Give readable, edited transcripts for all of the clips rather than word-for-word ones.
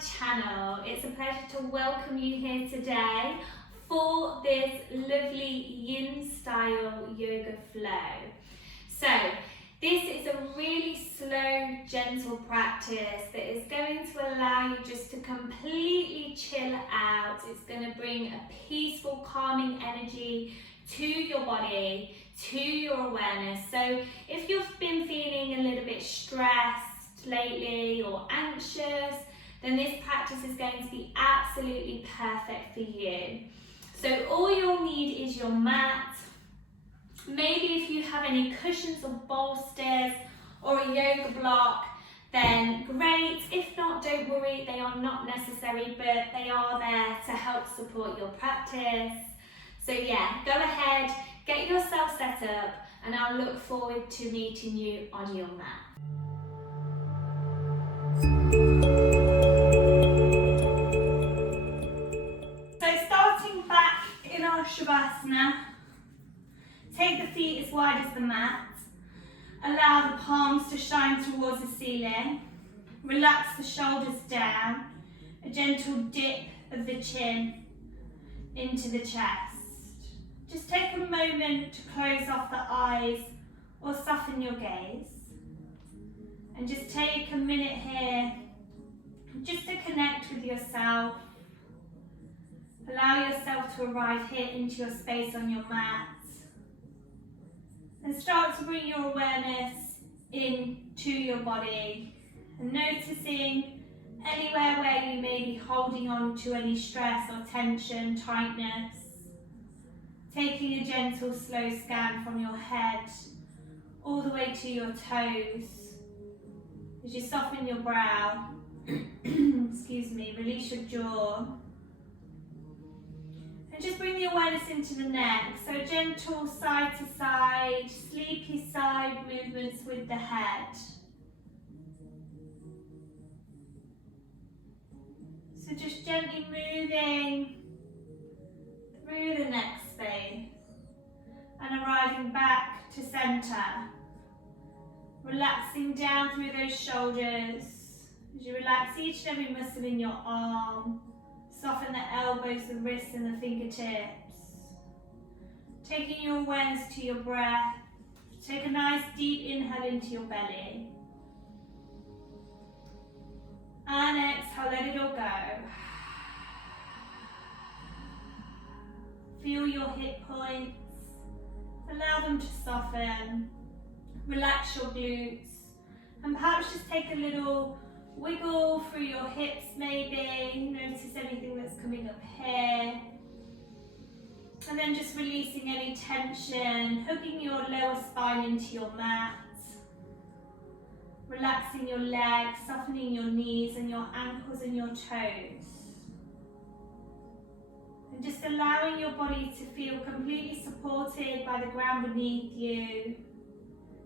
channel. It's a pleasure to welcome you here today for this lovely yin style yoga flow. So this is a really slow, gentle practice that is going to allow you just to completely chill out. It's going to bring a peaceful, calming energy to your body, to your awareness. So if you've been feeling a little bit stressed lately or anxious, then this practice is going to be absolutely perfect for you. So all you'll need is your mat. Maybe if you have any cushions or bolsters or a yoga block, then great. If not, don't worry, they are not necessary, but they are there to help support your practice. So yeah, go ahead, get yourself set up, and I'll look forward to meeting you on your mat. So starting back in our Shavasana, take the feet as wide as the mat. Allow the palms to shine towards the ceiling. Relax the shoulders down. A gentle dip of the chin into the chest. Just take a moment to close off the eyes or soften your gaze. And just take a minute here just to connect with yourself. Allow yourself to arrive here into your space on your mat. And start to bring your awareness into your body and noticing anywhere where you may be holding on to any stress or tension, tightness. Taking a gentle, slow scan from your head all the way to your toes. As you soften your brow, excuse me, release your jaw. And just bring the awareness into the neck. So gentle side to side, sleepy side movements with the head. So just gently moving through the neck space and arriving back to center. Relaxing down through those shoulders. As you relax each and every muscle in your arm, soften the elbows, the wrists and the fingertips. Taking your awareness to your breath. Take a nice deep inhale into your belly. And exhale, let it all go. Feel your hip points. Allow them to soften. Relax your glutes. And perhaps just take a little wiggle through your hips maybe. Notice anything that's coming up here. And then just releasing any tension. Hugging your lower spine into your mat. Relaxing your legs, softening your knees and your ankles and your toes. And just allowing your body to feel completely supported by the ground beneath you.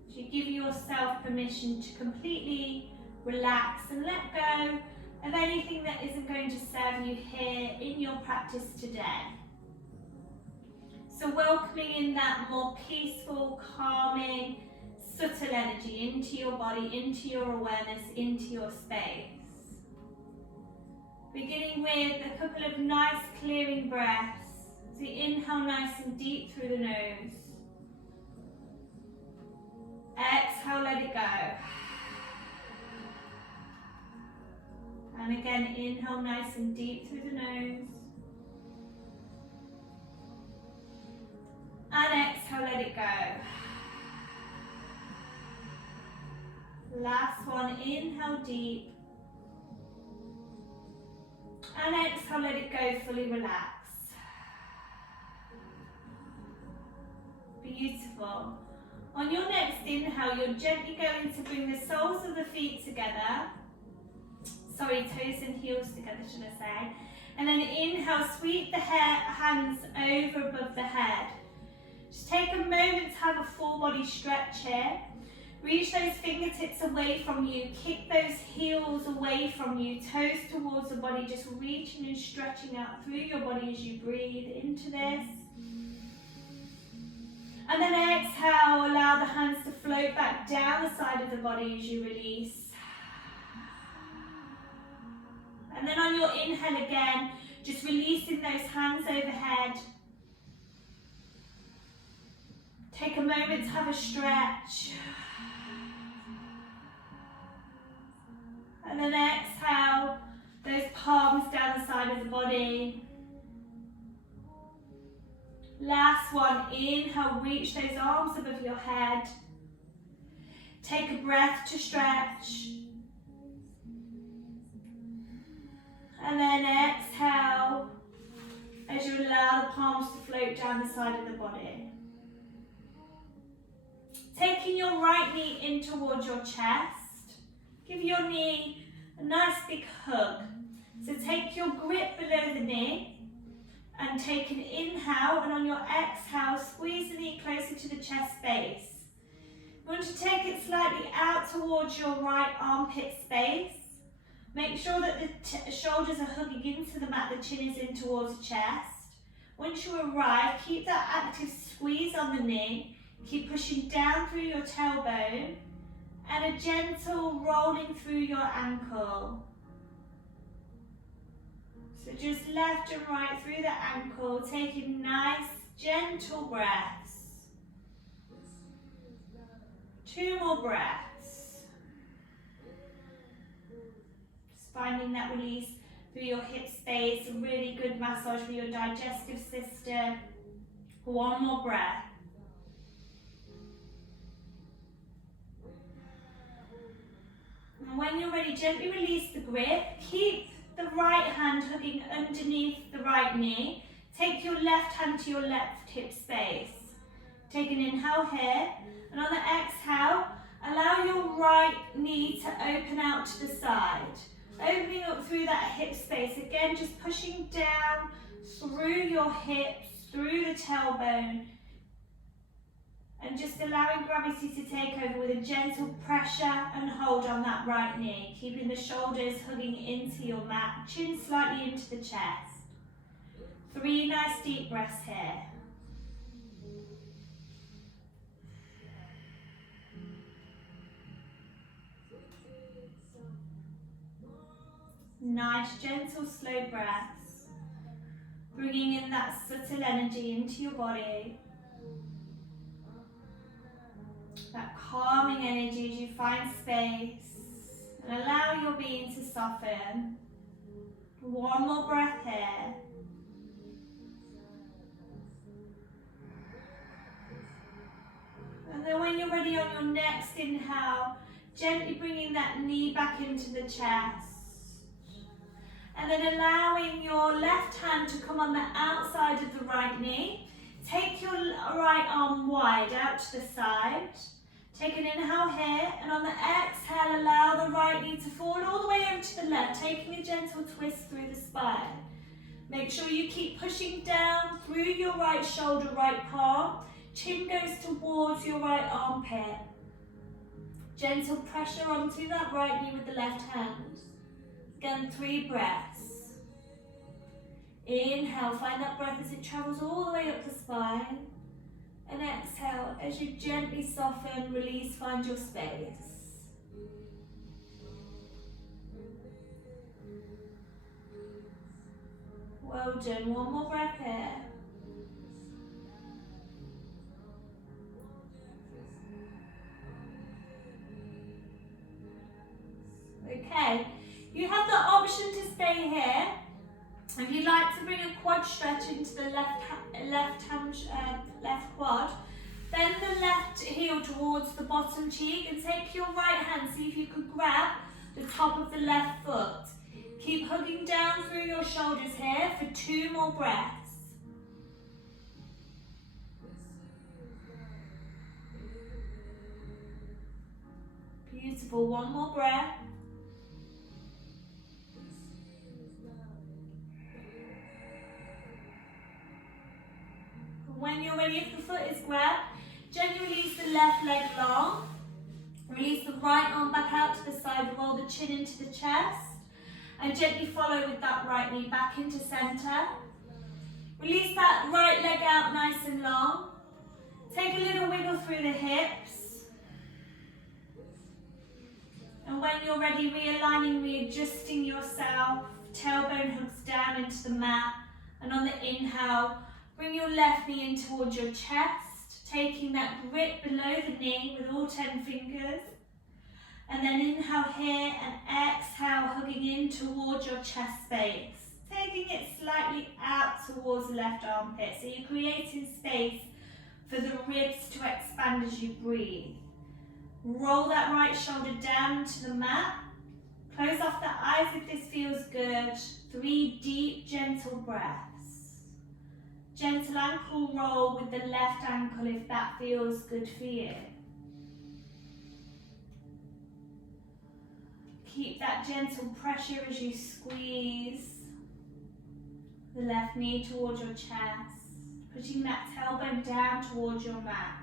As you give yourself permission to completely relax and let go of anything that isn't going to serve you here in your practice today. So welcoming in that more peaceful, calming, subtle energy into your body, into your awareness, into your space. Beginning with a couple of nice clearing breaths. So inhale nice and deep through the nose. Exhale, let it go. And again, inhale nice and deep through the nose. And exhale, let it go. Last one, inhale deep. And exhale, let it go, fully relax. Beautiful. On your next inhale, you're gently going to bring the soles of the feet together. Sorry, toes and heels together, should I say. And then inhale, sweep the hands over above the head. Just take a moment to have a full body stretch here. Reach those fingertips away from you. Kick those heels away from you. Toes towards the body, just reaching and stretching out through your body as you breathe into this. And then exhale, allow the hands to float back down the side of the body as you release. And your inhale again, just releasing those hands overhead. Take a moment to have a stretch. And then exhale those palms down the side of the body. Last one, inhale, reach those arms above your head. Take a breath to stretch. And then exhale as you allow the palms to float down the side of the body. Taking your right knee in towards your chest. Give your knee a nice big hug. So take your grip below the knee and take an inhale, and on your exhale, squeeze the knee closer to the chest base. You want to take it slightly out towards your right armpit space. Make sure that the shoulders are hugging into the mat, the chin is in towards the chest. Once you arrive, keep that active squeeze on the knee. Keep pushing down through your tailbone and a gentle rolling through your ankle. So just left and right through the ankle, taking nice, gentle breaths. 2 more breaths. Just finding that release through your hip space, a really good massage for your digestive system. 1 more breath. And when you're ready, gently release the grip. Keep the right hand hugging underneath the right knee. Take your left hand to your left hip space. Take an inhale here, and on the exhale, allow your right knee to open out to the side. Opening up through that hip space. Again, just pushing down through your hips, through the tailbone, and just allowing gravity to take over with a gentle pressure and hold on that right knee, keeping the shoulders hugging into your mat, chin slightly into the chest. 3 nice deep breaths here. Nice, gentle, slow breaths. Bringing in that subtle energy into your body. That calming energy as you find space. And allow your being to soften. 1 more breath here. And then when you're ready on your next inhale, gently bringing that knee back into the chest. And then allowing your left hand to come on the outside of the right knee. Take your right arm wide out to the side. Take an inhale here, and on the exhale, allow the right knee to fall all the way over to the left, taking a gentle twist through the spine. Make sure you keep pushing down through your right shoulder, right palm. Chin goes towards your right armpit. Gentle pressure onto that right knee with the left hand. Again, 3 breaths. Inhale, find that breath as it travels all the way up the spine. And exhale, as you gently soften, release, find your space. Well done, 1 more breath here. Okay, you have the option to stay here. If you'd like to bring a quad stretch into the left quad, bend the left heel towards the bottom cheek and take your right hand, see if you could grab the top of the left foot. Keep hugging down through your shoulders here for 2 more breaths. Beautiful, 1 more breath. When you're ready, if the foot is grabbed, gently release the left leg long. Release the right arm back out to the side, roll the chin into the chest. And gently follow with that right knee back into center. Release that right leg out nice and long. Take a little wiggle through the hips. And when you're ready, realigning, readjusting yourself tailbone hugs down into the mat, and on the inhale, bring your left knee in towards your chest, taking that grip below the knee with all 10 fingers. And then inhale here and exhale, hugging in towards your chest space, taking it slightly out towards the left armpit. So you're creating space for the ribs to expand as you breathe. Roll that right shoulder down to the mat. Close off the eyes if this feels good. 3 deep, gentle breaths. Gentle ankle roll with the left ankle if that feels good for you. Keep that gentle pressure as you squeeze the left knee towards your chest, pushing that tailbone down towards your mat.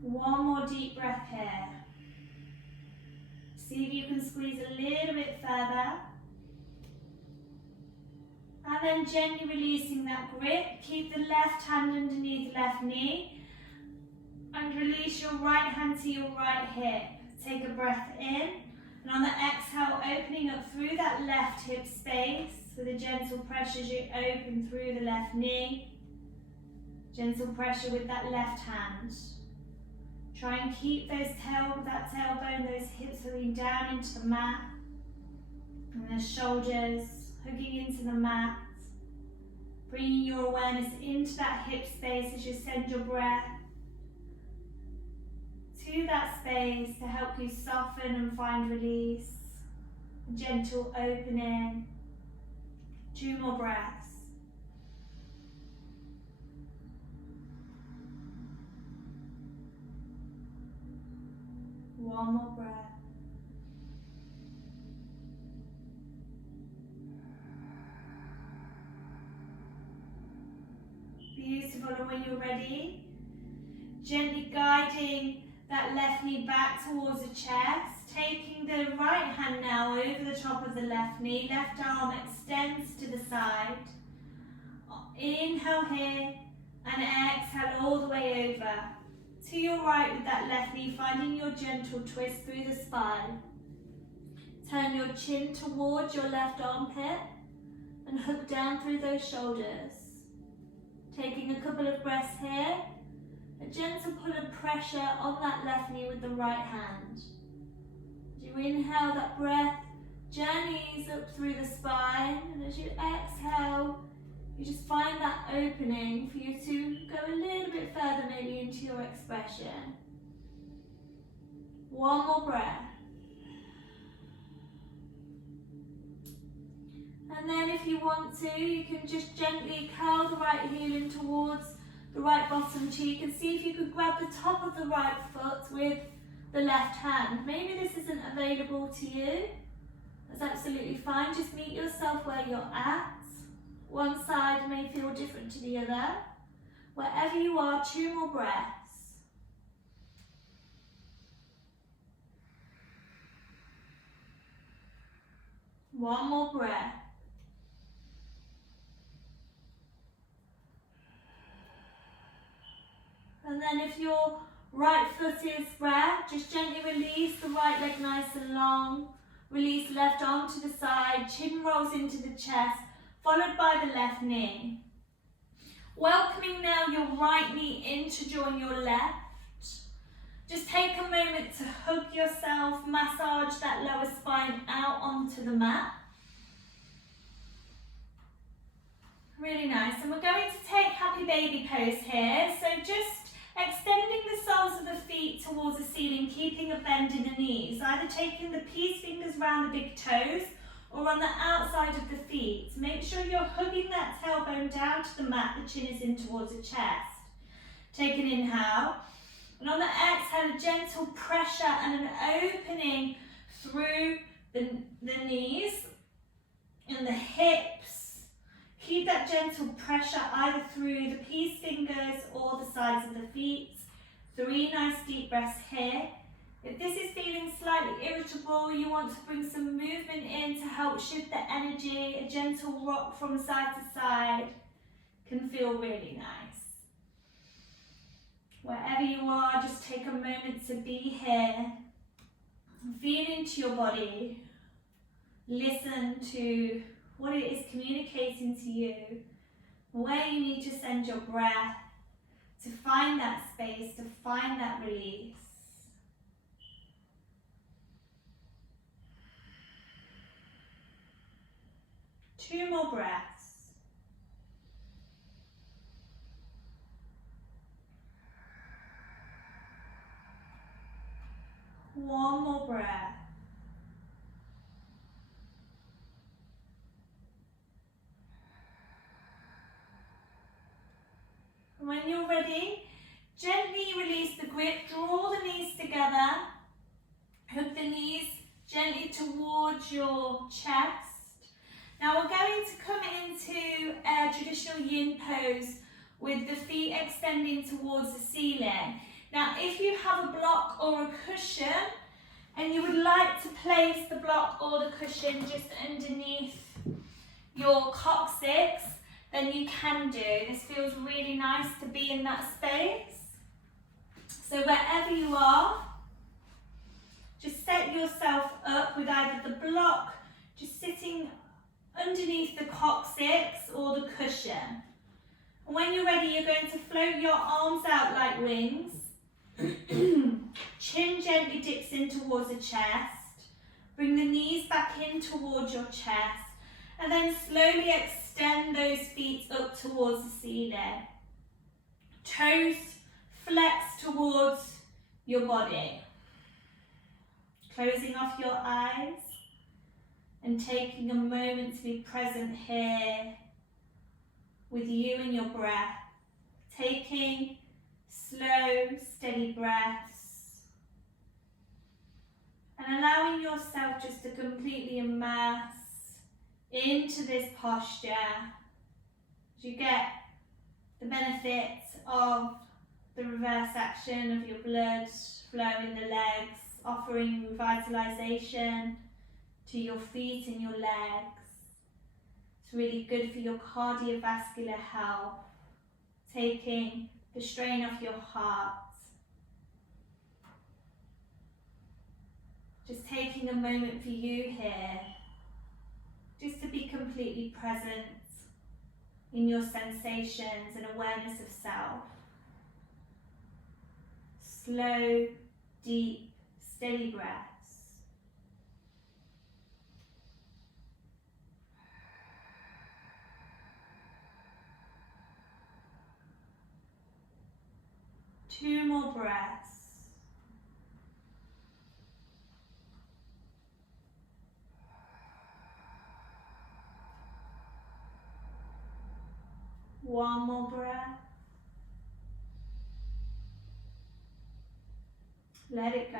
One more deep breath here. See if you can squeeze a little bit further. And then gently releasing that grip. Keep the left hand underneath the left knee. And release your right hand to your right hip. Take a breath in. And on the exhale, opening up through that left hip space with a gentle pressure as you open through the left knee. Gentle pressure with that left hand. Try and keep that tailbone, those hips hugging down into the mat. And the shoulders hugging into the mat. Bringing your awareness into that hip space as you send your breath to that space to help you soften and find release. A gentle opening. 2 more breaths. One more breath. Beautiful, and when you're ready, gently guiding that left knee back towards the chest, taking the right hand now over the top of the left knee, left arm extends to the side. Inhale here and exhale all the way over. To your right with that left knee, finding your gentle twist through the spine. Turn your chin towards your left armpit and hook down through those shoulders. Taking a couple of breaths here. A gentle pull of pressure on that left knee with the right hand. As you inhale, that breath journeys up through the spine, and as you exhale, you just find that opening for you to go a little bit further maybe into your expression. One more breath. And then if you want to, you can just gently curl the right heel in towards the right bottom cheek and see if you could grab the top of the right foot with the left hand. Maybe this isn't available to you. That's absolutely fine. Just meet yourself where you're at. One side may feel different to the other. Wherever you are, 2 more breaths. One more breath. And then if your right foot is square, just gently release the right leg nice and long. Release left arm to the side, chin rolls into the chest, followed by the left knee. Welcoming now your right knee in to join your left. Just take a moment to hug yourself, massage that lower spine out onto the mat. Really nice. And we're going to take happy baby pose here. So just extending the soles of the feet towards the ceiling, keeping a bend in the knees. Either taking the peace fingers around the big toes or on the outside of the feet. Make sure you're hugging that tailbone down to the mat, the chin is in towards the chest. Take an inhale. And on the exhale, a gentle pressure and an opening through the knees and the hips. Keep that gentle pressure either through the peace fingers or the sides of the feet. 3 nice deep breaths here. If this is feeling slightly irritable, you want to bring some movement in to help shift the energy. A gentle rock from side to side can feel really nice. Wherever you are, just take a moment to be here. Feel into your body. Listen to what it is communicating to you, where you need to send your breath to find that space, to find that release. Two more breaths. One more breath. And when you're ready, gently release the grip, draw the knees together, hook the knees gently towards your chest. Now we're going to come into a traditional yin pose with the feet extending towards the ceiling. Now if you have a block or a cushion and you would like to place the block or the cushion just underneath your coccyx, then you can do. This feels really nice to be in that space. So wherever you are, just set yourself up with either the block just sitting underneath the coccyx or the cushion. And when you're ready, you're going to float your arms out like wings. Chin gently dips in towards the chest. Bring the knees back in towards your chest. And then slowly extend those feet up towards the ceiling. Toes flex towards your body. Closing off your eyes and taking a moment to be present here with you and your breath. Taking slow, steady breaths and allowing yourself just to completely immerse into this posture as you get the benefits of the reverse action of your blood flow in the legs, offering revitalization to your feet and your legs. It's really good for your cardiovascular health, taking the strain off your heart. Just taking a moment for you here, just to be completely present in your sensations and awareness of self. Slow, deep, steady breaths. Two more breaths. One more breath. Let it go.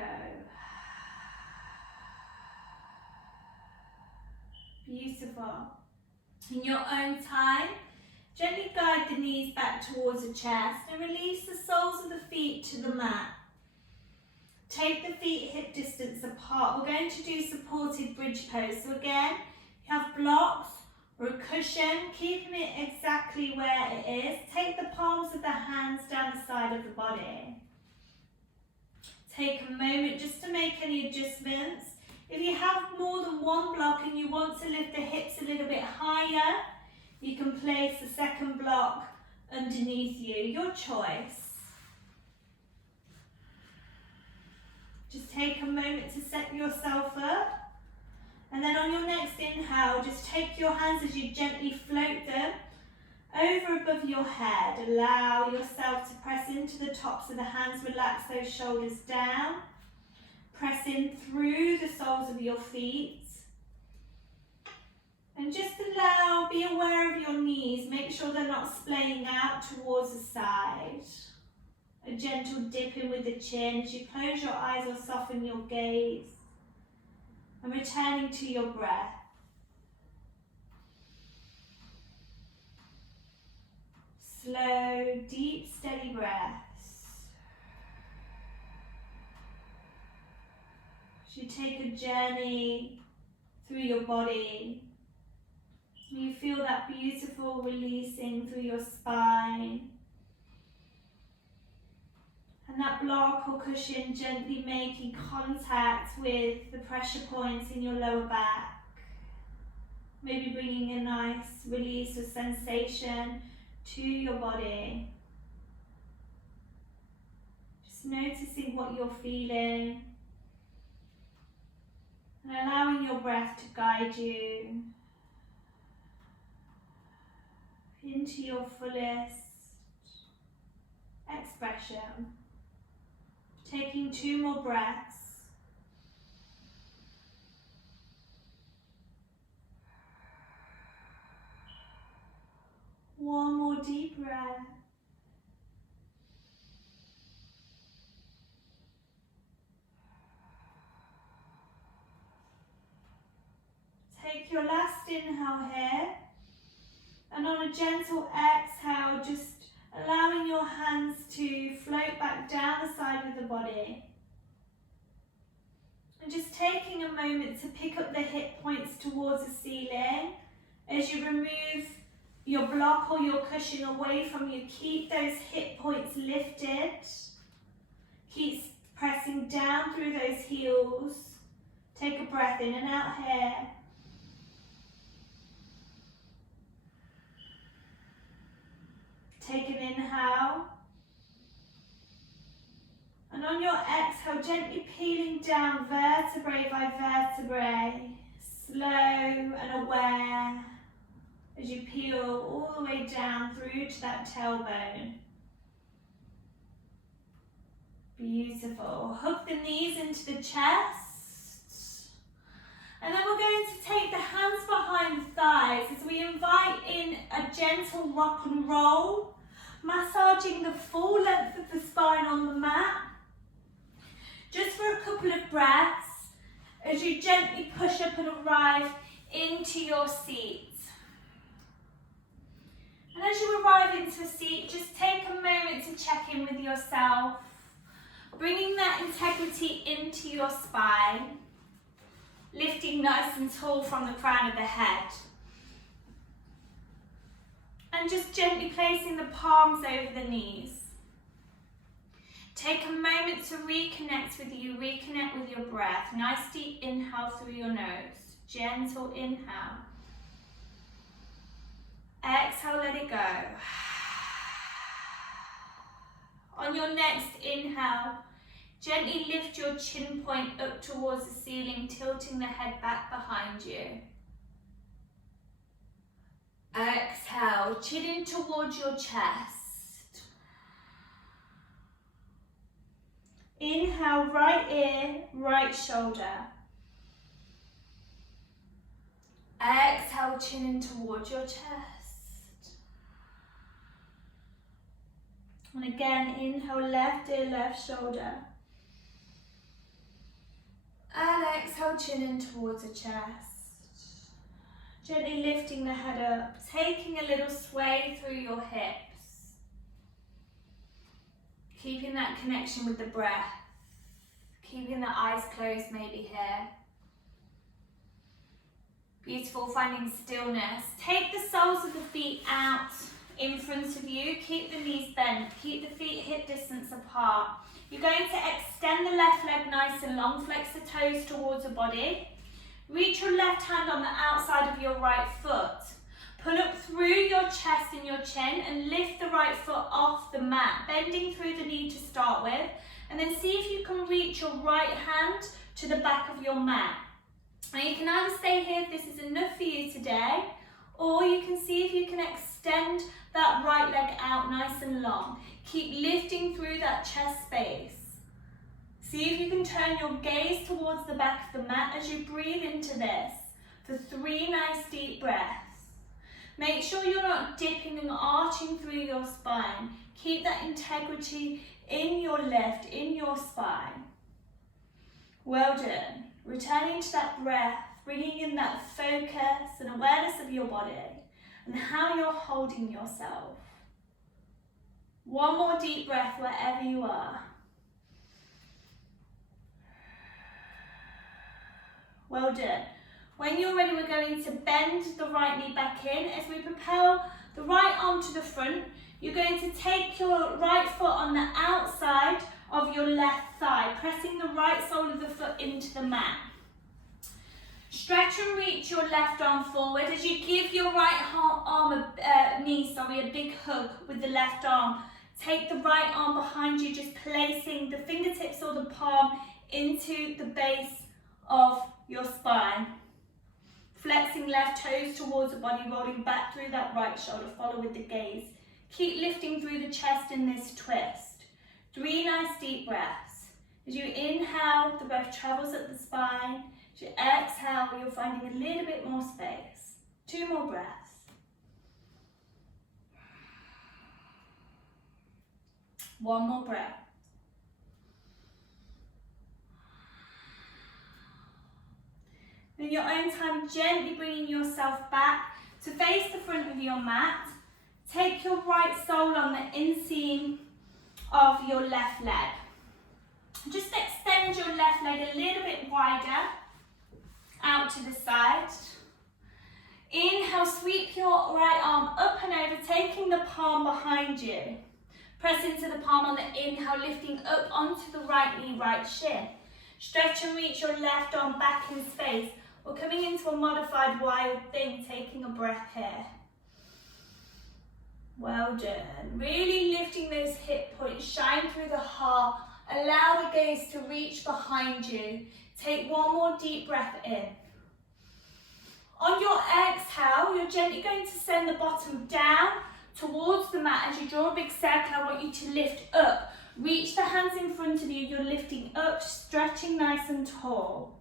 Beautiful. In your own time, gently guide the knees back towards the chest and release the soles of the feet to the mat. Take the feet hip distance apart. We're going to do supported bridge pose. So again, you have blocks or a cushion, keeping it exactly where it is. Take the palms of the hands down the side of the body. Take a moment just to make any adjustments. If you have more than one block and you want to lift the hips a little bit higher, you can place the second block underneath you, your choice. Just take a moment to set yourself up. And then on your next inhale, just take your hands as you gently float them over above your head. Allow yourself to press into the tops of the hands, relax those shoulders down. Press in through the soles of your feet. And just allow, be aware of your knees. Make sure they're not splaying out towards the side. A gentle dip in with the chin as you close your eyes or soften your gaze. And returning to your breath. Slow, deep, steady breaths. As you take a journey through your body, you feel that beautiful releasing through your spine. And that block or cushion gently making contact with the pressure points in your lower back. Maybe bringing a nice release of sensation to your body. Just noticing what you're feeling and allowing your breath to guide you into your fullest expression. Taking 2 more breaths. One more deep breath. Take your last inhale here, and on a gentle exhale, just allowing your hands to float back down the side of the body. And just taking a moment to pick up the hip points towards the ceiling. As you remove your block or your cushion away from you, keep those hip points lifted. Keep pressing down through those heels. Take a breath in and out here. Take an inhale. And on your exhale, gently peeling down vertebrae by vertebrae, slow and aware as you peel all the way down through to that tailbone. Beautiful. Hook the knees into the chest. And then we're going to take the hands behind the thighs as we invite in a gentle rock and roll, massaging the full length of the spine on the mat. Just for a couple of breaths as you gently push up and arrive into your seat. And as you arrive into a seat, just take a moment to check in with yourself, bringing that integrity into your spine, lifting nice and tall from the crown of the head. And just gently placing the palms over the knees. Take a moment to reconnect with you, reconnect with your breath. Nice deep inhale through your nose, gentle inhale. Exhale, let it go. On your next inhale, gently lift your chin point up towards the ceiling, tilting the head back behind you. Exhale, chin in towards your chest. Inhale, right ear, right shoulder. Exhale, chin in towards your chest. And again, inhale, left ear, left shoulder. And exhale, chin in towards the chest. Gently lifting the head up, taking a little sway through your hips. Keeping that connection with the breath. Keeping the eyes closed maybe here. Beautiful, finding stillness. Take the soles of the feet out in front of you. Keep the knees bent. Keep the feet hip distance apart. You're going to extend the left leg nice and long. Flex the toes towards the body. Reach your left hand on the outside of your right foot. Pull up through your chest and your chin and lift the right foot off the mat, bending through the knee to start with. And then see if you can reach your right hand to the back of your mat. Now you can either stay here if this is enough for you today, or you can see if you can extend that right leg out nice and long. Keep lifting through that chest space. See if you can turn your gaze towards the back of the mat as you breathe into this for 3 nice deep breaths. Make sure you're not dipping and arching through your spine. Keep that integrity in your lift, in your spine. Well done. Returning to that breath, bringing in that focus and awareness of your body and how you're holding yourself. One more deep breath wherever you are. Well done. When you're ready, we're going to bend the right knee back in. As we propel the right arm to the front, you're going to take your right foot on the outside of your left thigh, pressing the right sole of the foot into the mat. Stretch and reach your left arm forward as you give your right knee a big hug with the left arm. Take the right arm behind you, just placing the fingertips or the palm into the base of your spine. Flexing left toes towards the body, rolling back through that right shoulder. Follow with the gaze. Keep lifting through the chest in this twist. 3 nice deep breaths. As you inhale, the breath travels up the spine. As you exhale, you're finding a little bit more space. 2 more breaths. One more breath. In your own time, gently bringing yourself back to face the front of your mat. Take your right sole on the inseam of your left leg. Just extend your left leg a little bit wider out to the side. Inhale, sweep your right arm up and over, taking the palm behind you. Press into the palm on the inhale, lifting up onto the right knee, right shin. Stretch and reach your left arm back in space. We're coming into a modified wild thing, taking a breath here. Well done. Really lifting those hip points, shine through the heart. Allow the gaze to reach behind you. Take one more deep breath in. On your exhale, you're gently going to send the bottom down towards the mat. As you draw a big circle, I want you to lift up. Reach the hands in front of you. You're lifting up, stretching nice and tall.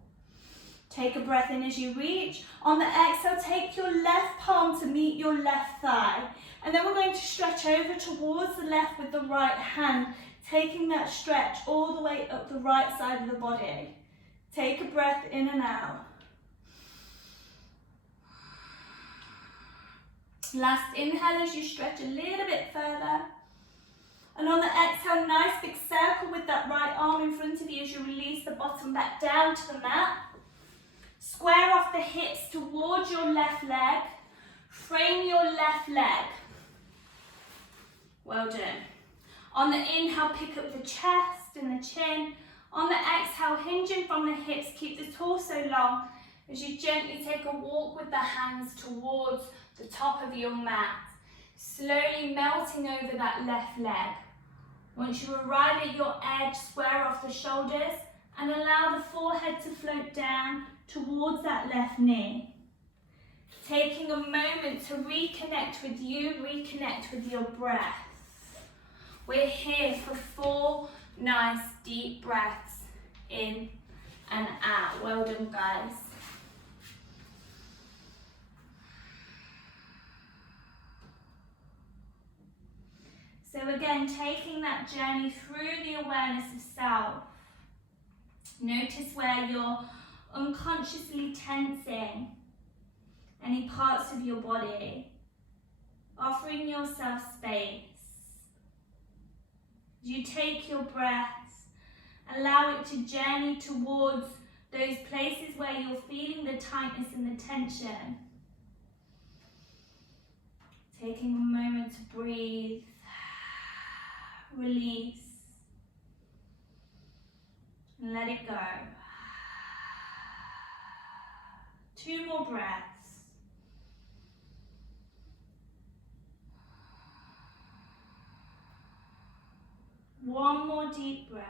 Take a breath in as you reach. On the exhale, take your left palm to meet your left thigh. And then we're going to stretch over towards the left with the right hand, taking that stretch all the way up the right side of the body. Take a breath in and out. Last inhale as you stretch a little bit further. And on the exhale, nice big circle with that right arm in front of you as you release the bottom back down to the mat. Square off the hips towards your left leg. Frame your left leg. Well done. On the inhale, pick up the chest and the chin. On the exhale, hinging from the hips, keep the torso long as you gently take a walk with the hands towards the top of your mat, slowly melting over that left leg. Once you arrive at your edge, square off the shoulders and allow the forehead to float down towards that left knee. Taking a moment to reconnect with you, reconnect with your breath. We're here for 4 nice deep breaths in and out. Well done, guys. So again, taking that journey through the awareness of self. Notice where you're unconsciously tensing any parts of your body, offering yourself space. As you take your breaths, allow it to journey towards those places where you're feeling the tightness and the tension. Taking a moment to breathe, release, and let it go. 2 more breaths. One more deep breath.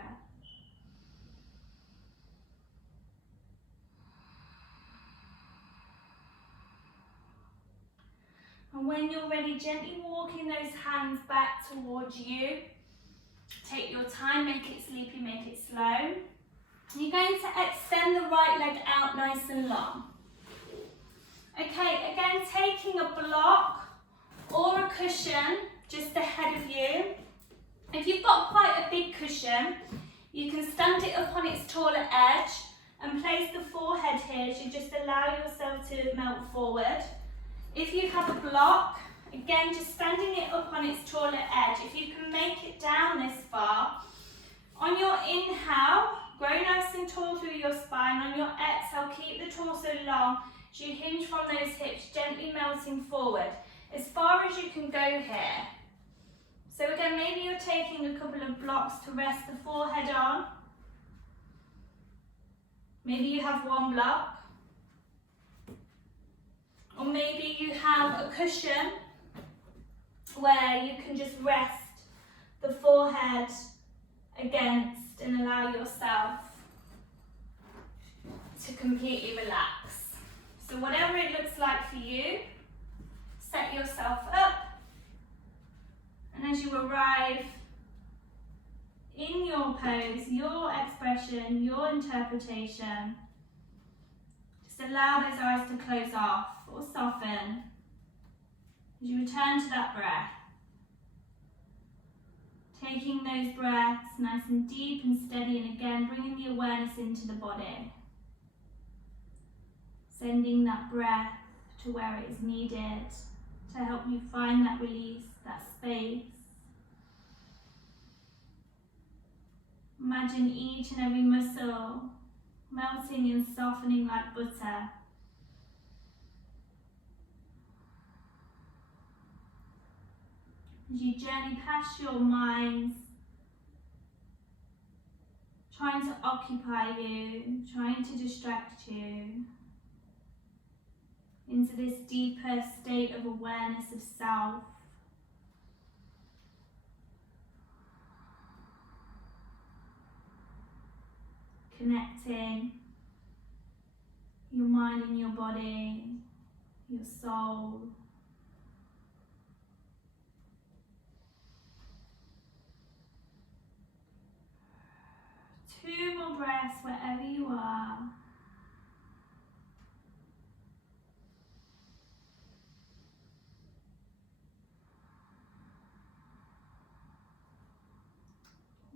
And when you're ready, gently walking those hands back towards you. Take your time, make it sleepy, make it slow. You're going to extend the right leg out nice and long. Okay, again, taking a block or a cushion just ahead of you. If you've got quite a big cushion, you can stand it up on its taller edge and place the forehead here as you just allow yourself to melt forward. If you have a block, again, just standing it up on its taller edge. If you can make it down this far, on your inhale, grow nice and tall through your spine. On your exhale, keep the torso long as you hinge from those hips, gently melting forward as far as you can go here. So again, maybe you're taking a couple of blocks to rest the forehead on. Maybe you have 1 block. Or maybe you have a cushion where you can just rest the forehead against and allow yourself to completely relax. So whatever it looks like for you, set yourself up, and as you arrive in your pose, your expression, your interpretation, just allow those eyes to close off or soften as you return to that breath. Taking those breaths nice and deep and steady, and again bringing the awareness into the body. Sending that breath to where it is needed to help you find that release, that space. Imagine each and every muscle melting and softening like butter. As you journey past your minds, trying to occupy you, trying to distract you, into this deeper state of awareness of self. Connecting your mind and your body, your soul. Two more breaths wherever you are.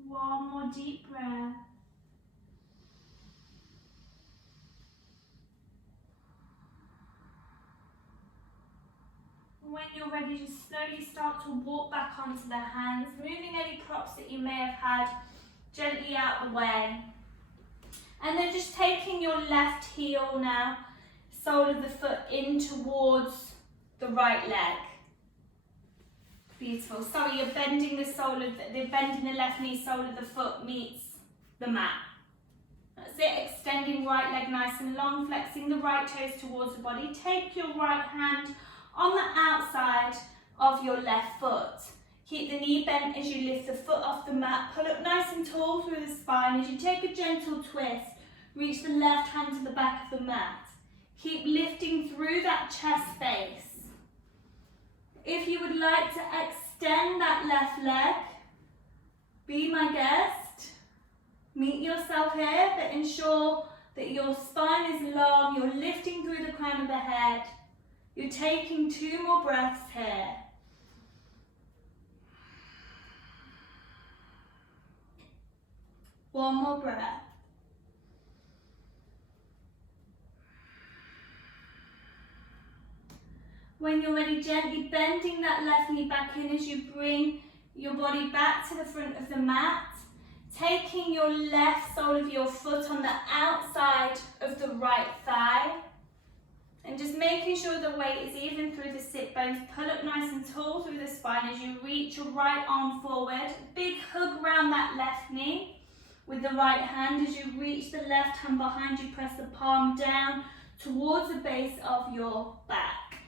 One more deep breath. When you're ready, just slowly start to walk back onto the hands, moving any props that you may have had gently out the way. And then just taking your left heel now, sole of the foot in towards the right leg. Beautiful. Sorry, you're bending bending the left knee, sole of the foot meets the mat. That's it, extending right leg nice and long, flexing the right toes towards the body. Take your right hand on the outside of your left foot. Keep the knee bent as you lift the foot off the mat. Pull up nice and tall through the spine. As you take a gentle twist, reach the left hand to the back of the mat. Keep lifting through that chest space. If you would like to extend that left leg, be my guest. Meet yourself here, but ensure that your spine is long, you're lifting through the crown of the head. You're taking two more breaths here. One more breath. When you're ready, gently bending that left knee back in as you bring your body back to the front of the mat. Taking your left sole of your foot on the outside of the right thigh. And just making sure the weight is even through the sit bones. Pull up nice and tall through the spine as you reach your right arm forward. Big hug around that left knee with the right hand. As you reach the left hand behind you, press the palm down towards the base of your back.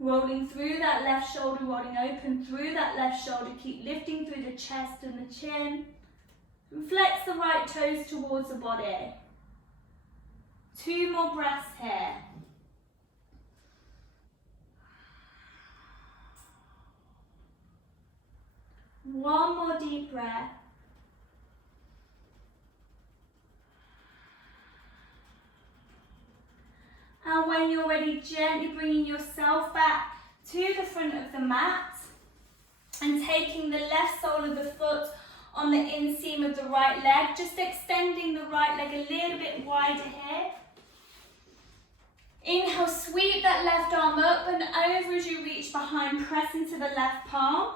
Rolling through that left shoulder, rolling open through that left shoulder. Keep lifting through the chest and the chin. And flex the right toes towards the body. Two more breaths here. One more deep breath. And when you're ready, gently bringing yourself back to the front of the mat and taking the left sole of the foot on the inseam of the right leg, just extending the right leg a little bit wider here. Inhale, sweep that left arm up and over as you reach behind, press into the left palm.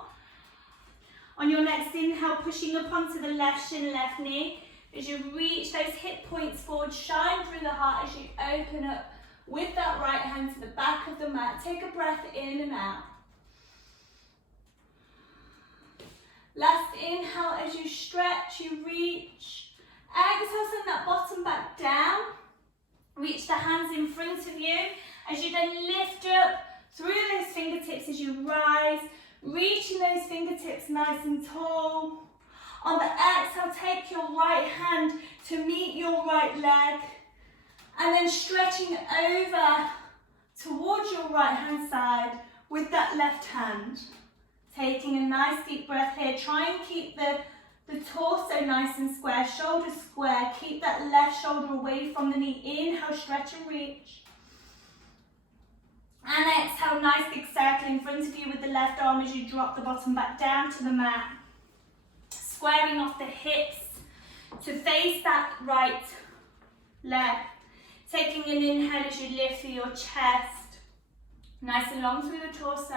On your next inhale, pushing up onto the left shin, left knee. As you reach those hip points forward, shine through the heart as you open up with that right hand to the back of the mat. Take a breath in and out. Last inhale as you stretch, you reach. Exhale, send that bottom back down. Reach the hands in front of you As you then lift up through those fingertips as you rise, reaching those fingertips nice and tall. On the exhale, take your right hand to meet your right leg, and then stretching over towards your right hand side with that left hand. Taking a nice deep breath here. Try and keep the torso nice and square, shoulders square. Keep that left shoulder away from the knee. Inhale, stretch and reach. And exhale, nice big circle in front of you with the left arm as you drop the bottom back down to the mat. Squaring off the hips to face that right leg. Taking an inhale as you lift through your chest. Nice and long through the torso.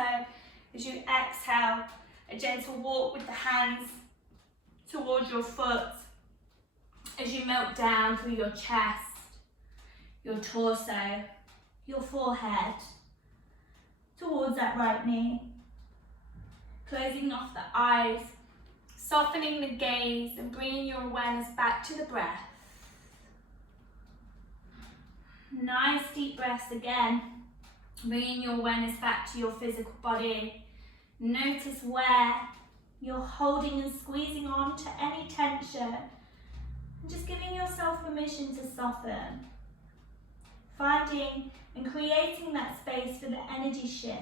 As you exhale, a gentle walk with the hands towards your foot. As you melt down through your chest, your torso, your forehead, towards that right knee. Closing off the eyes, softening the gaze and bringing your awareness back to the breath. Nice deep breaths again. Bringing your awareness back to your physical body. Notice where you're holding and squeezing on to any tension. And just giving yourself permission to soften. Finding and creating that space for the energy shift.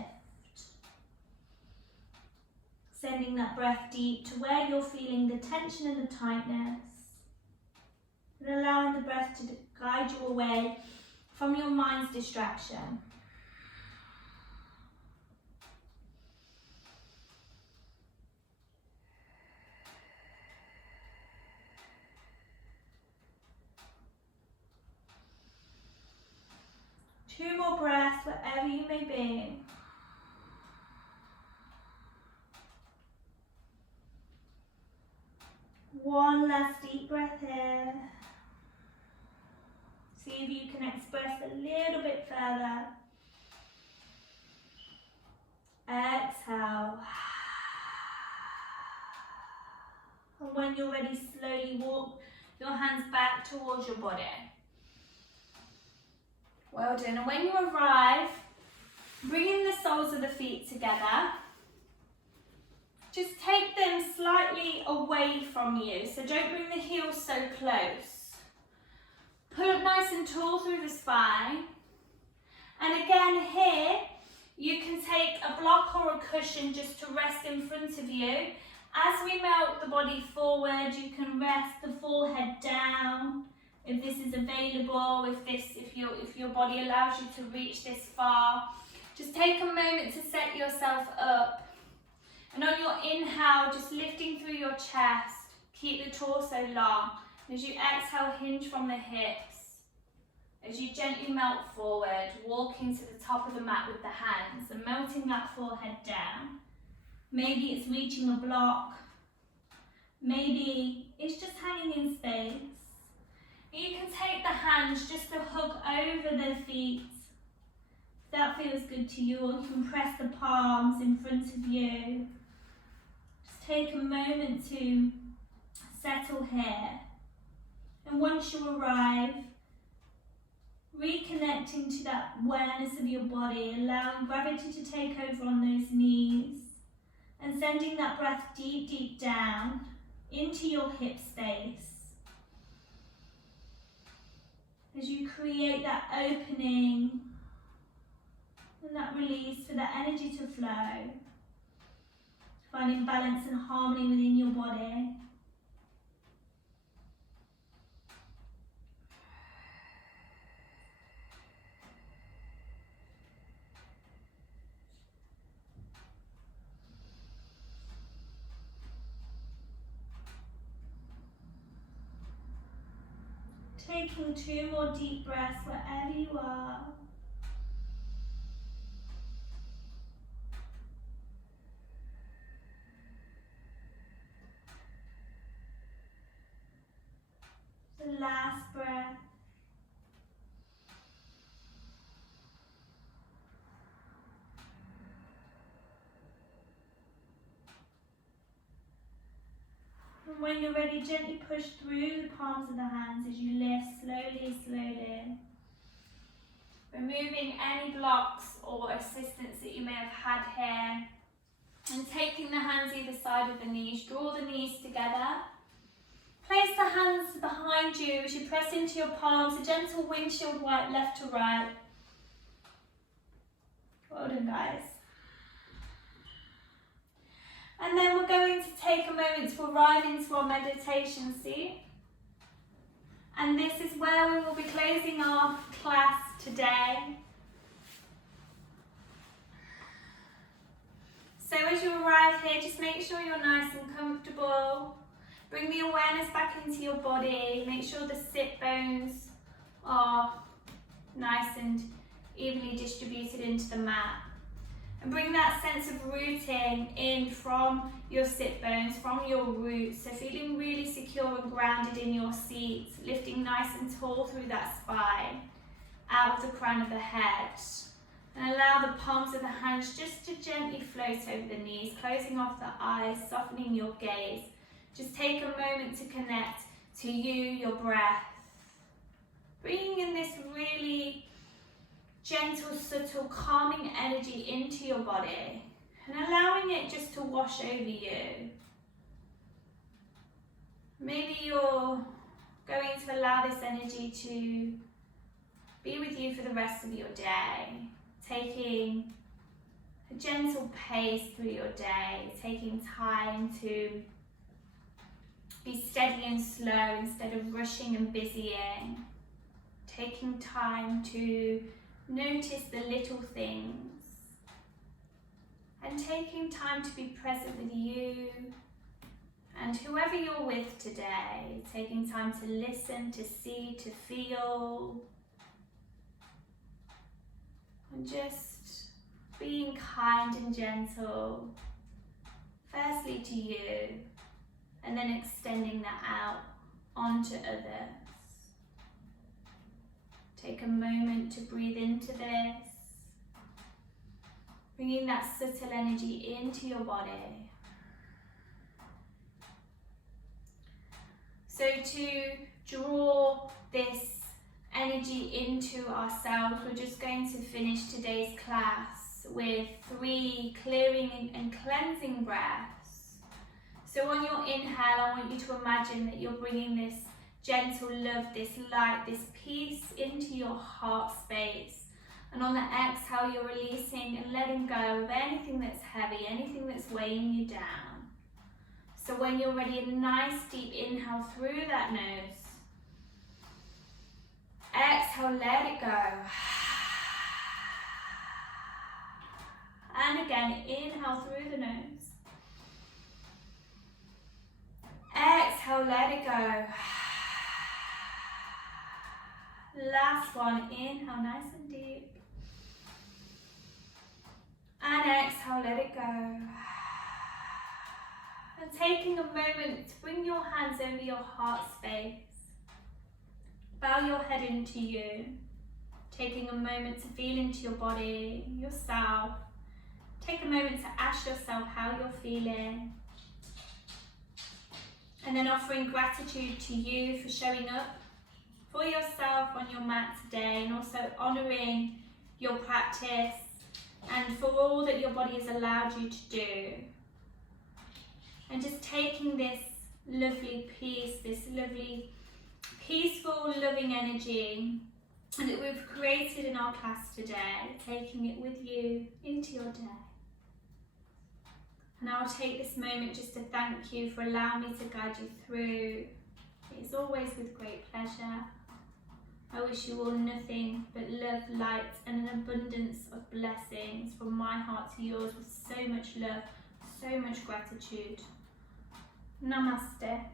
Sending that breath deep to where you're feeling the tension and the tightness. And allowing the breath to guide you away from your mind's distraction. Two more breaths wherever you may be. One last deep breath here. See if you can express a little bit further. Exhale. And when you're ready, slowly walk your hands back towards your body. Well done. And when you arrive, bringing the soles of the feet together, just take them slightly away from you. So don't bring the heels so close. Pull up nice and tall through the spine. And again here, you can take a block or a cushion just to rest in front of you. As we melt the body forward, you can rest the forehead down. If this is available, if your body allows you to reach this far, just take a moment to set yourself up. And on your inhale, just lifting through your chest, keep the torso long. As you exhale, hinge from the hips. As you gently melt forward, walking to the top of the mat with the hands and melting that forehead down. Maybe it's reaching a block. Maybe it's just hanging in space. You can take the hands just to hug over the feet. If that feels good to you, or you can press the palms in front of you. Just take a moment to settle here. And once you arrive, reconnecting to that awareness of your body, allowing gravity to take over on those knees, and sending that breath deep, deep down into your hip space. As you create that opening and that release for that energy to flow, finding balance and harmony within your body. Taking 2 more deep breaths wherever you are. The last breath. And when you're ready, gently push through the palms of the hands as you lift slowly, slowly. removing any blocks or assistance that you may have had here. And taking the hands either side of the knees, draw the knees together. Place the hands behind you as you press into your palms, a gentle windshield wipe left to right. Well done, guys. And then we're going to take a moment to arrive into our meditation seat. And this is where we will be closing our class today. So as you arrive here, just make sure you're nice and comfortable. Bring the awareness back into your body. Make sure the sit bones are nice and evenly distributed into the mat. And bring that sense of rooting in from your sit bones, from your roots. So feeling really secure and grounded in your seat, lifting nice and tall through that spine, out of the crown of the head. And allow the palms of the hands just to gently float over the knees, closing off the eyes, softening your gaze. Just take a moment to connect to you, your breath. Bringing in this really gentle, subtle, calming energy into your body and allowing it just to wash over you. Maybe you're going to allow this energy to be with you for the rest of your day, taking a gentle pace through your day, taking time to be steady and slow instead of rushing and busying, taking time to notice the little things and taking time to be present with you and whoever you're with today, taking time to listen, to see, to feel, and just being kind and gentle, firstly to you, and then extending that out onto others. Take a moment to breathe into this, bringing that subtle energy into your body. So to draw this energy into ourselves, we're just going to finish today's class with 3 clearing and cleansing breaths. So on your inhale, I want you to imagine that you're bringing this gentle love, this light, this peace into your heart space. And on the exhale, you're releasing and letting go of anything that's heavy, anything that's weighing you down. So when you're ready, a nice deep inhale through that nose. Exhale, let it go. And again, inhale through the nose. Exhale, let it go. Last one, inhale nice and deep. And exhale, let it go. And taking a moment to bring your hands over your heart space. Bow your head into you. Taking a moment to feel into your body, yourself. Take a moment to ask yourself how you're feeling. And then offering gratitude to you for showing up for yourself on your mat today, and also honouring your practice and for all that your body has allowed you to do. And just taking this lovely peace, this lovely peaceful, loving energy that we've created in our class today, taking it with you into your day. And I'll take this moment just to thank you for allowing me to guide you through. It's always with great pleasure. I wish you all nothing but love, light, and an abundance of blessings from my heart to yours, with so much love, so much gratitude. Namaste.